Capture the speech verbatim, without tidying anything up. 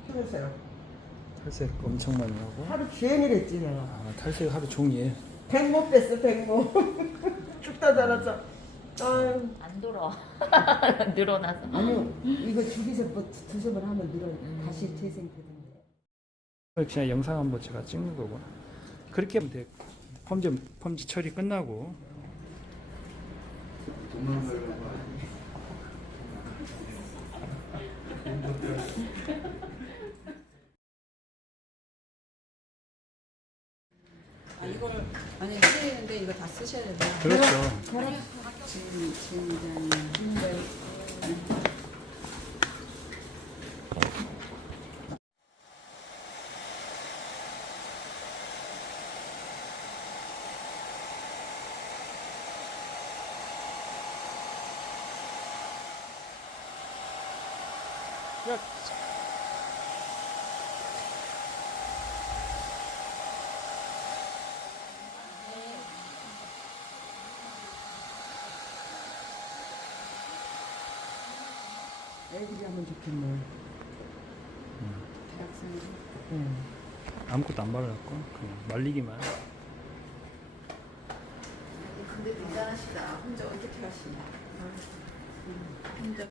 그러세요. 탈색 엄청 많이 하고. 하루 종일 했지 내가. 아, 탈색 하루 종일. 백모 뺐어 백모. 죽다 자랐어. 아유. 안 돌아. 늘어나서. 아니요 이거 주기세 두세 번 하면 늘어 다시 재생되던데. 그냥 영상 한번 제가 찍는 거고. 그렇게 하면 돼. 펌지, 펌지 처리 끝나고. 아 이걸 아니 쓰이는데 이거 다 쓰셔야 돼요. 그렇죠. 진 진짠. 야. 애들이 하면 좋겠네. 대학생. 응. 아무것도 안 발랐고 그냥 말리기만. 근데 대단하시다. 혼자 어떻게 하시냐. 혼자